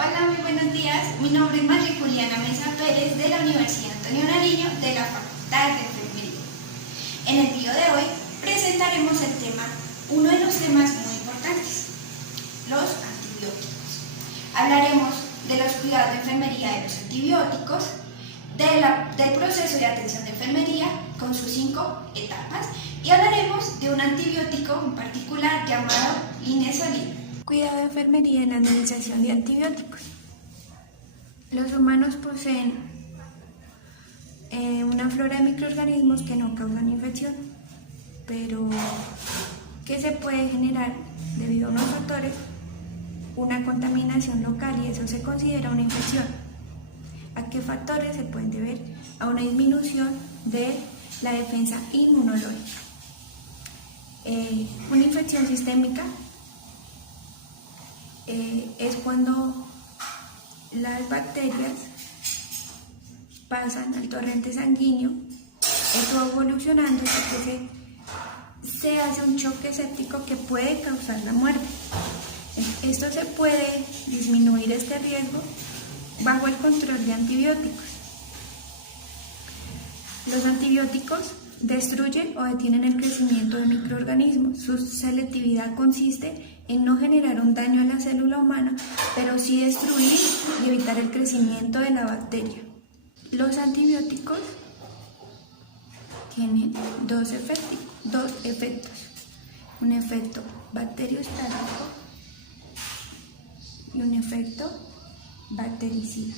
Hola, muy buenos días. Mi nombre es María Juliana Mesa Pérez de la Universidad Antonio Nariño de la Facultad de Enfermería. En el video de hoy presentaremos el tema, uno de los temas muy importantes, los antibióticos. Hablaremos de los cuidados de enfermería de los antibióticos, del proceso de atención de enfermería con sus 5 etapas y hablaremos de un antibiótico en particular llamado linezolida. Cuidado de enfermería en la administración de antibióticos. Los humanos poseen una flora de microorganismos que no causan infección, pero que se puede generar debido a unos factores, una contaminación local, y eso se considera una infección. ¿A qué factores se pueden deber? A una disminución de la defensa inmunológica. Una infección sistémica es cuando las bacterias pasan al torrente sanguíneo, eso va evolucionando hasta que se hace un choque séptico que puede causar la muerte. Esto se puede disminuir este riesgo bajo el control de antibióticos. Los antibióticos destruyen o detienen el crecimiento de microorganismos. Su selectividad consiste en no generar un daño a la célula humana, pero sí destruir y evitar el crecimiento de la bacteria. Los antibióticos tienen dos efectos, un efecto bacteriostático y un efecto bactericida.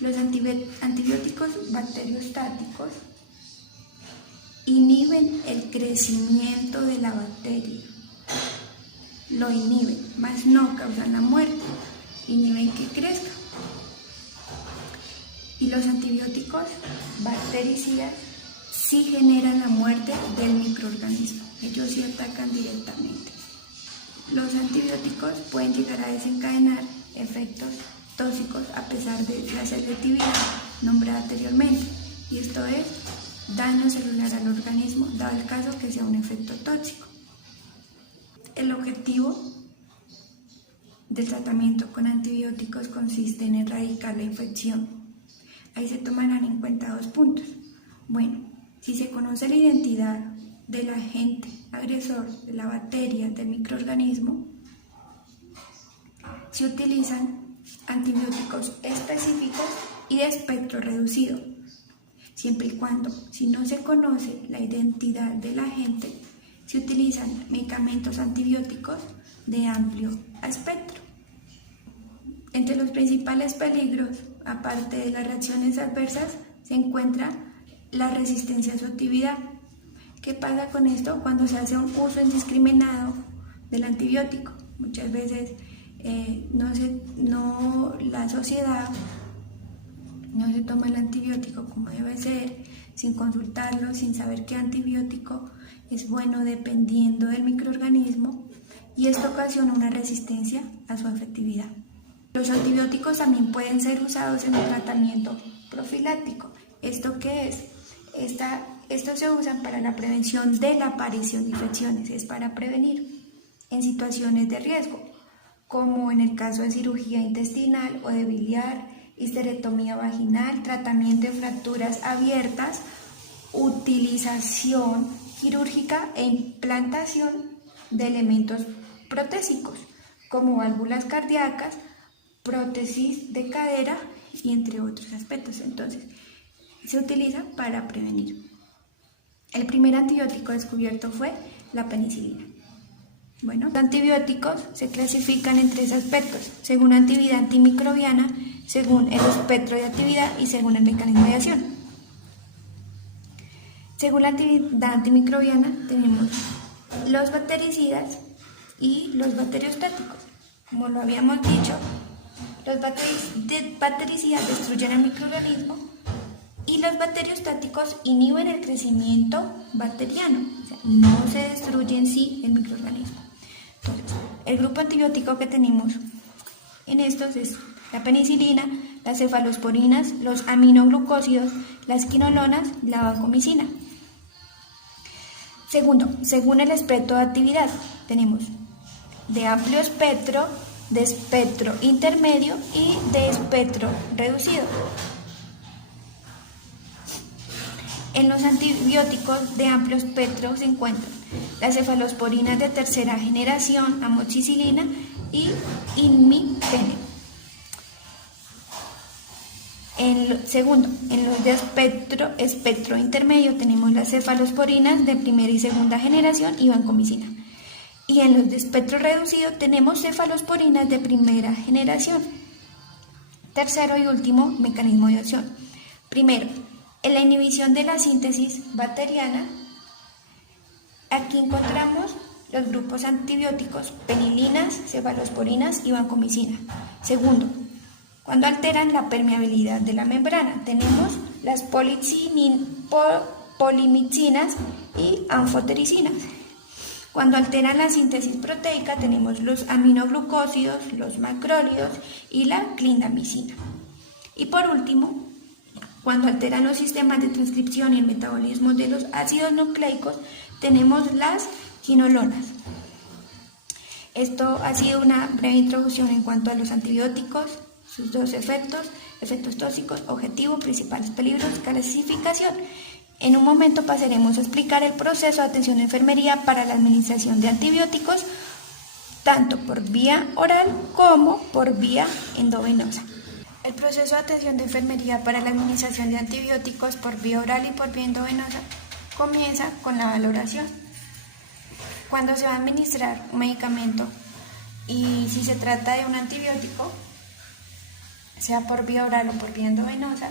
Los antibióticos bacteriostáticos inhiben el crecimiento de la bacteria, lo inhiben, mas no causan la muerte, inhiben que crezca. Y los antibióticos bactericidas sí generan la muerte del microorganismo, ellos sí atacan directamente. Los antibióticos pueden llegar a desencadenar efectos tóxicos a pesar de la selectividad nombrada anteriormente, y esto es daño celular al organismo, dado el caso que sea un efecto tóxico. El objetivo del tratamiento con antibióticos consiste en erradicar la infección. Ahí se tomarán en cuenta 2 puntos. Bueno, si se conoce la identidad del agente agresor, de la bacteria, del microorganismo, se utilizan antibióticos específicos y de espectro reducido. Siempre y cuando, si no se conoce la identidad del agente, se utilizan medicamentos antibióticos de amplio espectro. Entre los principales peligros, aparte de las reacciones adversas, se encuentra la resistencia a su actividad. ¿Qué pasa con esto? Cuando se hace un uso indiscriminado del antibiótico. Muchas veces la sociedad no se toma el antibiótico como debe ser, sin consultarlo, sin saber qué antibiótico es bueno dependiendo del microorganismo, y esto ocasiona una resistencia a su efectividad. Los antibióticos también pueden ser usados en el tratamiento profiláctico. ¿Esto qué es? Estos se usan para la prevención de la aparición de infecciones, es para prevenir en situaciones de riesgo, como en el caso de cirugía intestinal o de biliar, histerectomía vaginal, tratamiento de fracturas abiertas, utilización quirúrgica e implantación de elementos protésicos, como válvulas cardíacas, prótesis de cadera y entre otros aspectos. Entonces, se utiliza para prevenir. El primer antibiótico descubierto fue la penicilina. Bueno, los antibióticos se clasifican en 3 aspectos, según la actividad antimicrobiana, según el espectro de actividad y según el mecanismo de acción. Según la actividad antimicrobiana tenemos los bactericidas y los bacteriostáticos. Como lo habíamos dicho, los bactericidas destruyen el microorganismo y los bacteriostáticos inhiben el crecimiento bacteriano, o sea, no se destruye en sí el microorganismo. Entonces, el grupo antibiótico que tenemos en estos es la penicilina, las cefalosporinas, los aminoglucósidos, las quinolonas, la vancomicina. Segundo, según el espectro de actividad, tenemos de amplio espectro de espectro intermedio y de espectro reducido. En los antibióticos de amplio espectro se encuentran las cefalosporinas de tercera generación, amoxicilina y imipenem. Segundo, en los de espectro intermedio tenemos las cefalosporinas de primera y segunda generación y vancomicina. Y en los de espectro reducido tenemos cefalosporinas de primera generación. Tercero y último mecanismo de acción. Primero, en la inhibición de la síntesis bacteriana, aquí encontramos los grupos antibióticos penilinas, cefalosporinas y vancomicina. Segundo, cuando alteran la permeabilidad de la membrana, tenemos las polimicinas y anfotericinas. Cuando alteran la síntesis proteica, tenemos los aminoglucósidos, los macrólidos y la clindamicina. Y por último, cuando alteran los sistemas de transcripción y el metabolismo de los ácidos nucleicos, tenemos las quinolonas. Esto ha sido una breve introducción en cuanto a los antibióticos, sus dos efectos tóxicos, objetivo, principales peligros, clasificación. En un momento pasaremos a explicar el proceso de atención de enfermería para la administración de antibióticos, tanto por vía oral como por vía endovenosa. El proceso de atención de enfermería para la administración de antibióticos por vía oral y por vía endovenosa comienza con la valoración. Cuando se va a administrar un medicamento y si se trata de un antibiótico, sea por vía oral o por vía endovenosa,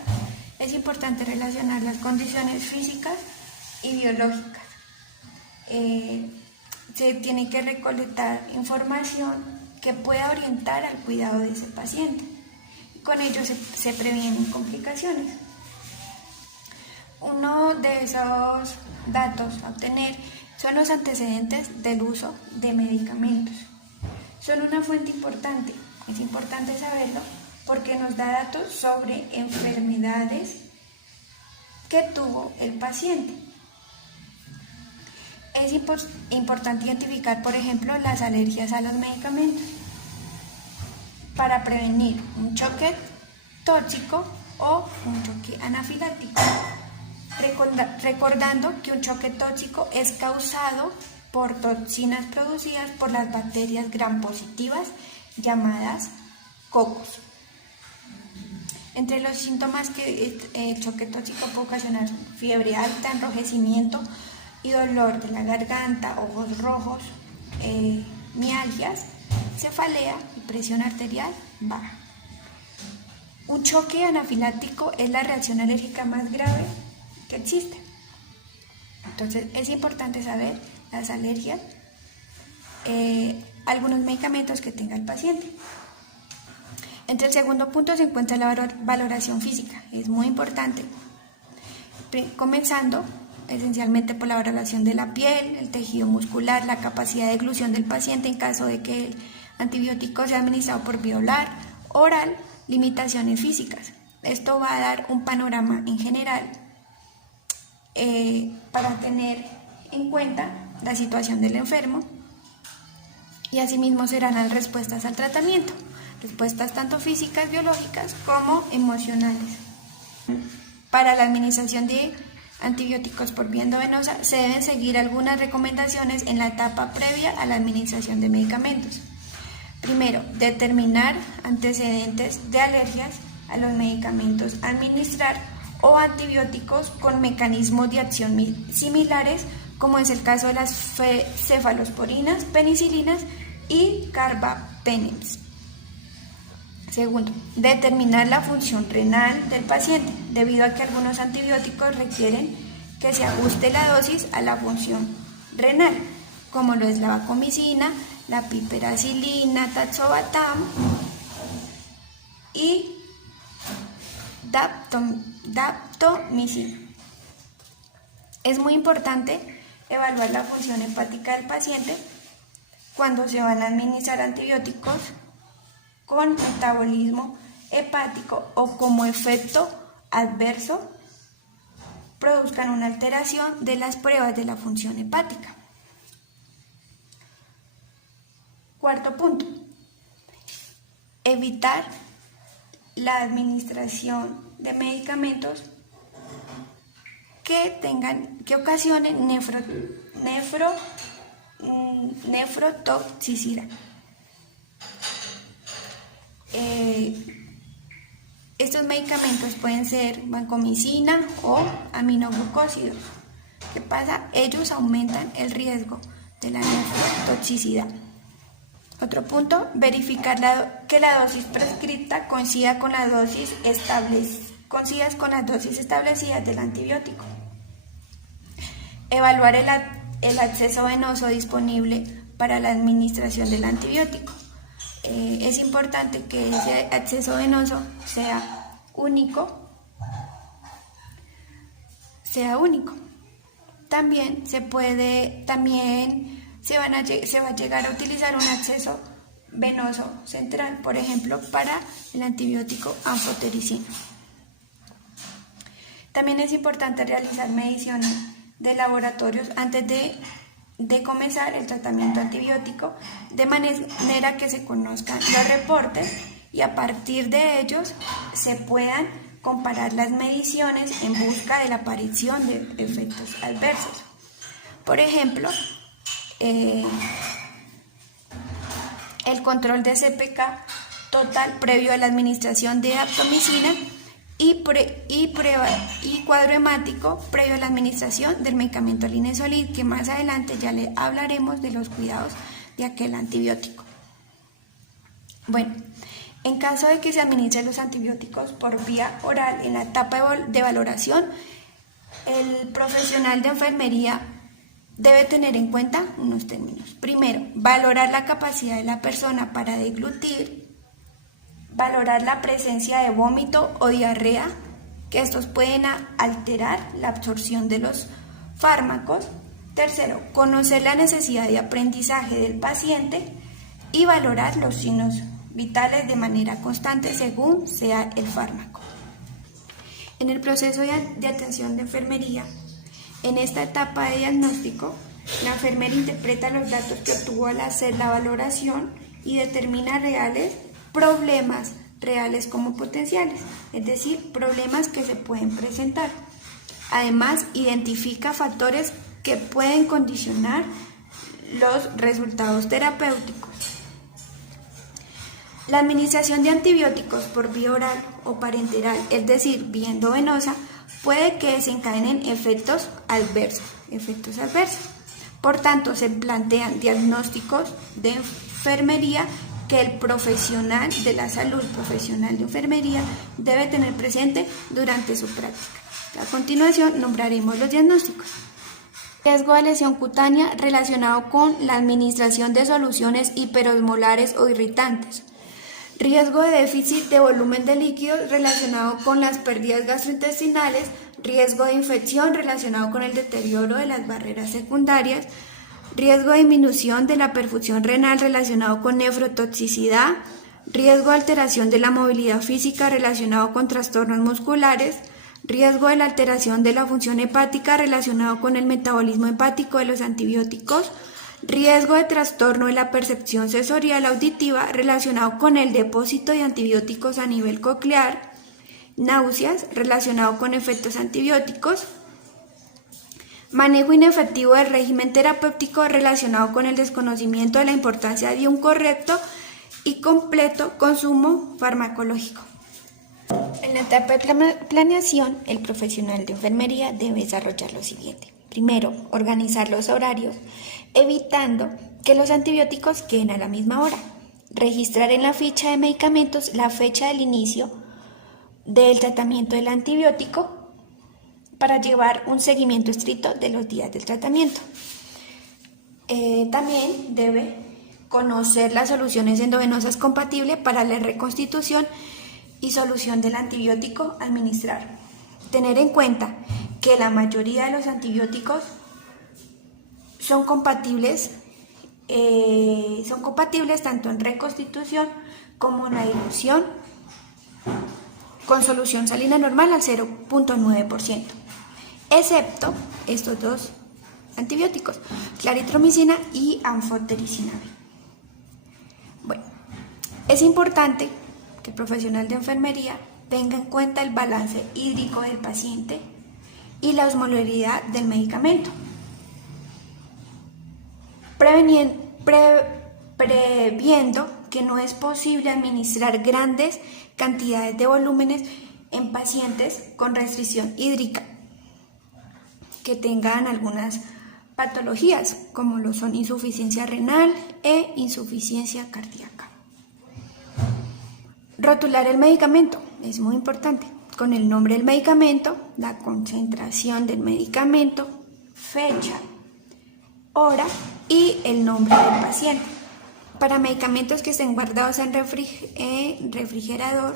es importante relacionar las condiciones físicas y biológicas. Se tiene que recolectar información que pueda orientar al cuidado de ese paciente. Con ello se previenen complicaciones. Uno de esos datos a obtener son los antecedentes del uso de medicamentos. Son una fuente importante, es importante saberlo porque nos da datos sobre enfermedades que tuvo el paciente. Es importante identificar, por ejemplo, las alergias a los medicamentos para prevenir un choque tóxico o un choque anafiláctico. Recordando que un choque tóxico es causado por toxinas producidas por las bacterias gram positivas llamadas cocos. Entre los síntomas que el choque tóxico puede ocasionar fiebre alta, enrojecimiento y dolor de la garganta, ojos rojos, mialgias, cefalea y presión arterial baja. Un choque anafiláctico es la reacción alérgica más grave que existe. Entonces es importante saber las alergias, algunos medicamentos que tenga el paciente. Entre el segundo punto se encuentra la valoración física. Es muy importante, comenzando esencialmente por la valoración de la piel, el tejido muscular, la capacidad de eglución del paciente en caso de que el antibiótico sea administrado por vía oral, limitaciones físicas. Esto va a dar un panorama en general para tener en cuenta la situación del enfermo y asimismo serán las respuestas al tratamiento. Respuestas tanto físicas, biológicas como emocionales. Para la administración de antibióticos por vía endovenosa se deben seguir algunas recomendaciones en la etapa previa a la administración de medicamentos. Primero, determinar antecedentes de alergias a los medicamentos a administrar o antibióticos con mecanismos de acción similares, como es el caso de las cefalosporinas, penicilinas y carbapenems. Segundo, determinar la función renal del paciente, debido a que algunos antibióticos requieren que se ajuste la dosis a la función renal, como lo es la vancomicina, la piperacilina, tazobactam y daptomicina. Es muy importante evaluar la función hepática del paciente cuando se van a administrar antibióticos con metabolismo hepático o como efecto adverso produzcan una alteración de las pruebas de la función hepática. Cuarto punto, evitar la administración de medicamentos que ocasionen nefrotoxicidad. Estos medicamentos pueden ser vancomicina o aminoglucósidos. ¿Qué pasa? Ellos aumentan el riesgo de la nefrotoxicidad. Otro punto, verificar que la dosis prescrita coincida con las dosis establecidas del antibiótico. Evaluar el acceso venoso disponible para la administración del antibiótico. Es importante que ese acceso venoso sea único. También se va a llegar a utilizar un acceso venoso central, por ejemplo, para el antibiótico anfotericina. También es importante realizar mediciones de laboratorios antes de comenzar el tratamiento antibiótico, de manera que se conozcan los reportes y a partir de ellos se puedan comparar las mediciones en busca de la aparición de efectos adversos. Por ejemplo, el control de CPK total previo a la administración de aptomicina y cuadro hemático previo a la administración del medicamento linezolid, que más adelante ya le hablaremos de los cuidados de aquel antibiótico. Bueno, en caso de que se administren los antibióticos por vía oral en la etapa de valoración, el profesional de enfermería debe tener en cuenta unos términos. Primero, valorar la capacidad de la persona para deglutir, valorar la presencia de vómito o diarrea, que estos pueden alterar la absorción de los fármacos. Tercero, conocer la necesidad de aprendizaje del paciente y valorar los signos vitales de manera constante según sea el fármaco. En el proceso de atención de enfermería, en esta etapa de diagnóstico, la enfermera interpreta los datos que obtuvo al hacer la valoración y determina problemas reales como potenciales, es decir, problemas que se pueden presentar. Además, identifica factores que pueden condicionar los resultados terapéuticos. La administración de antibióticos por vía oral o parenteral, es decir, vía endovenosa, puede que desencadenen efectos adversos. Por tanto, se plantean diagnósticos de enfermería que el profesional de la salud, profesional de enfermería, debe tener presente durante su práctica. A continuación, nombraremos los diagnósticos. Riesgo de lesión cutánea relacionado con la administración de soluciones hiperosmolares o irritantes. Riesgo de déficit de volumen de líquidos relacionado con las pérdidas gastrointestinales. Riesgo de infección relacionado con el deterioro de las barreras secundarias. Riesgo de disminución de la perfusión renal relacionado con nefrotoxicidad. Riesgo de alteración de la movilidad física relacionado con trastornos musculares. Riesgo de la alteración de la función hepática relacionado con el metabolismo hepático de los antibióticos. Riesgo de trastorno de la percepción sensorial auditiva relacionado con el depósito de antibióticos a nivel coclear. Náuseas relacionado con efectos antibióticos. Manejo inefectivo del régimen terapéutico relacionado con el desconocimiento de la importancia de un correcto y completo consumo farmacológico. En la etapa de planeación, el profesional de enfermería debe desarrollar lo siguiente. Primero, organizar los horarios, evitando que los antibióticos queden a la misma hora. Registrar en la ficha de medicamentos la fecha del inicio del tratamiento del antibiótico para llevar un seguimiento estricto de los días del tratamiento. También debe conocer las soluciones endovenosas compatibles para la reconstitución y solución del antibiótico a administrar. Tener en cuenta que la mayoría de los antibióticos son compatibles tanto en reconstitución como en la dilución con solución salina normal al 0.9%, excepto estos dos antibióticos, claritromicina y anfotericina B. Bueno, Es importante que el profesional de enfermería tenga en cuenta el balance hídrico del paciente y la osmolaridad del medicamento, previendo que no es posible administrar grandes cantidades de volúmenes en pacientes con restricción hídrica que tengan algunas patologías como lo son insuficiencia renal e insuficiencia cardíaca. Rotular el medicamento es muy importante, con el nombre del medicamento, la concentración del medicamento, fecha, hora y el nombre del paciente. Para medicamentos que estén guardados en refrigerador,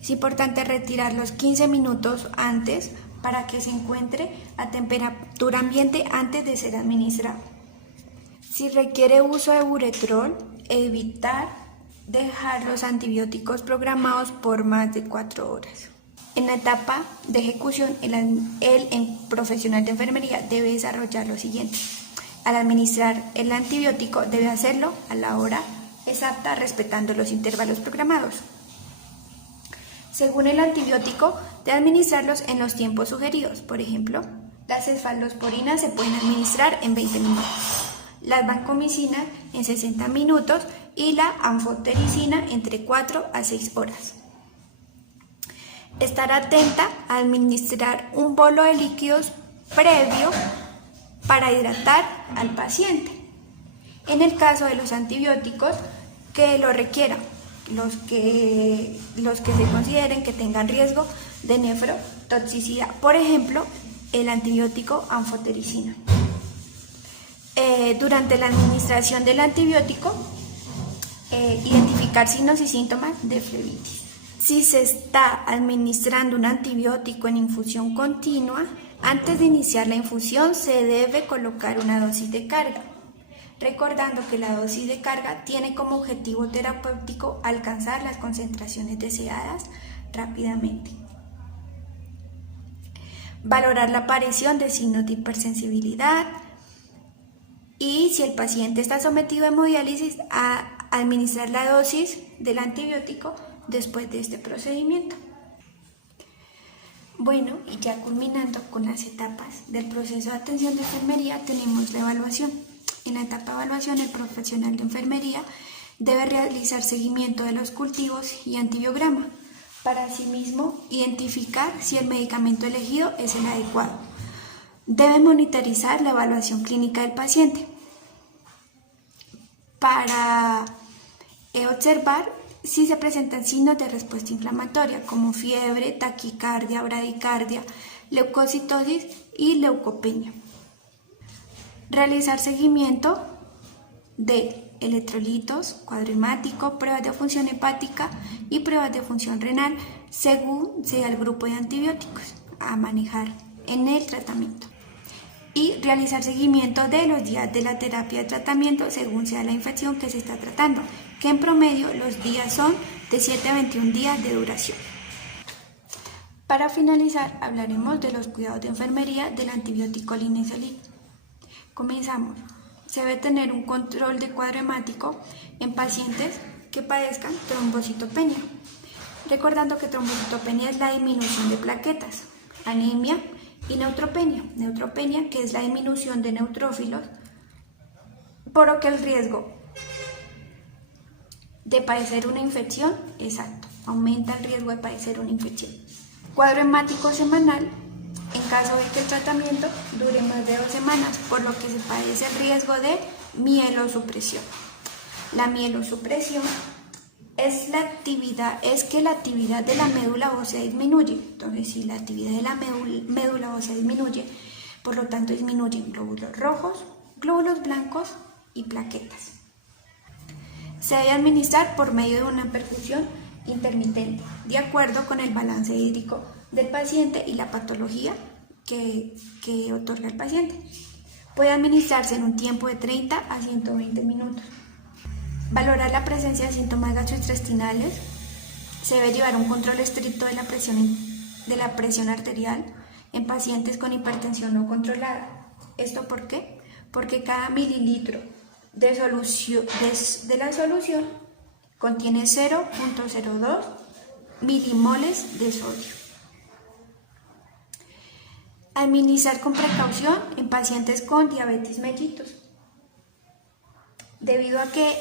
es importante retirarlos 15 minutos antes para que se encuentre a temperatura ambiente antes de ser administrado. Si requiere uso de uretrol, evitar dejar los antibióticos programados por más de 4 horas. En la etapa de ejecución, el profesional de enfermería debe desarrollar lo siguiente. Al administrar el antibiótico debe hacerlo a la hora exacta respetando los intervalos programados. Según el antibiótico, debe administrarlos en los tiempos sugeridos. Por ejemplo, las cefalosporinas se pueden administrar en 20 minutos, las vancomicinas en 60 minutos y la anfotericina entre 4 a 6 horas. Estar atenta a administrar un bolo de líquidos previo para hidratar al paciente. En el caso de los antibióticos que lo requieran, los que se consideren que tengan riesgo de nefrotoxicidad, por ejemplo, el antibiótico anfotericina. Durante la administración del antibiótico, identificar signos y síntomas de flebitis. Si se está administrando un antibiótico en infusión continua, antes de iniciar la infusión se debe colocar una dosis de carga, recordando que la dosis de carga tiene como objetivo terapéutico alcanzar las concentraciones deseadas rápidamente. Valorar la aparición de signos de hipersensibilidad y, si el paciente está sometido a hemodiálisis, a administrar la dosis del antibiótico después de este procedimiento. Bueno, y ya culminando con las etapas del proceso de atención de enfermería, tenemos la evaluación. En la etapa de evaluación, el profesional de enfermería debe realizar seguimiento de los cultivos y antibiograma para asimismo identificar si el medicamento elegido es el adecuado. Debe monitorizar la evaluación clínica del paciente para observar si se presentan signos de respuesta inflamatoria como fiebre, taquicardia, bradicardia, leucocitosis y leucopenia. Realizar seguimiento de electrolitos, cuadro hemático, pruebas de función hepática y pruebas de función renal según sea el grupo de antibióticos a manejar en el tratamiento. Y realizar seguimiento de los días de la terapia de tratamiento según sea la infección que se está tratando, que en promedio los días son de 7 a 21 días de duración. Para finalizar, hablaremos de los cuidados de enfermería del antibiótico linezolid. Comenzamos. Se debe tener un control de cuadro hemático en pacientes que padezcan trombocitopenia. Recordando que trombocitopenia es la disminución de plaquetas, anemia y neutropenia. Neutropenia, que es la disminución de neutrófilos, por lo que el riesgo de padecer una infección, exacto, aumenta el riesgo de padecer una infección. Cuadro hemático semanal, en caso de que el tratamiento dure más de 2 semanas, por lo que se padece el riesgo de mielosupresión. La mielosupresión es que la actividad de la médula ósea disminuye. Entonces, si la actividad de la médula ósea disminuye, por lo tanto disminuyen glóbulos rojos, glóbulos blancos y plaquetas. Se debe administrar por medio de una perfusión intermitente, de acuerdo con el balance hídrico del paciente y la patología que otorga el paciente. Puede administrarse en un tiempo de 30 a 120 minutos. Valorar la presencia de síntomas gastrointestinales. Se debe llevar un control estricto de la presión arterial en pacientes con hipertensión no controlada. ¿Esto por qué? Porque cada mililitro de la solución Contiene 0,02 milimoles de sodio. Administrar con precaución en pacientes con diabetes mellitus, debido a que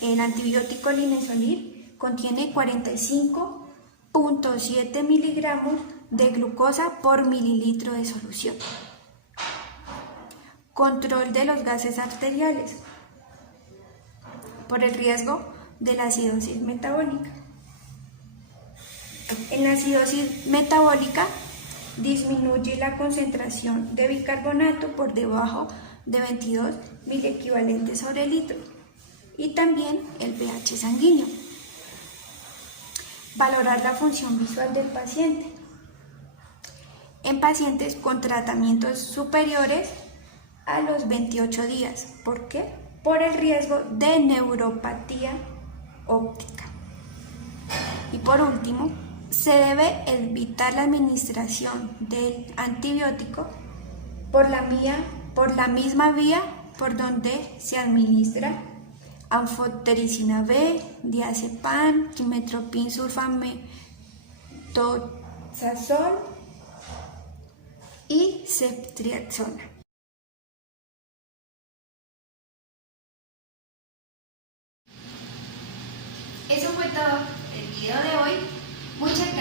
el antibiótico linezolid contiene 45,7 miligramos de glucosa por mililitro de solución. Control de los gases arteriales por el riesgo de la acidosis metabólica. En la acidosis metabólica disminuye la concentración de bicarbonato por debajo de 22 miliequivalentes sobre litro y también el pH sanguíneo. Valorar la función visual del paciente. En pacientes con tratamientos superiores a los 28 días. ¿Por qué? Por el riesgo de neuropatía óptica. Y por último, se debe evitar la administración del antibiótico por la misma vía por donde se administra anfotericina B, diazepam, trimestoprim sulfamethoxazol y ceftriaxona. Eso fue todo el video de hoy. Muchas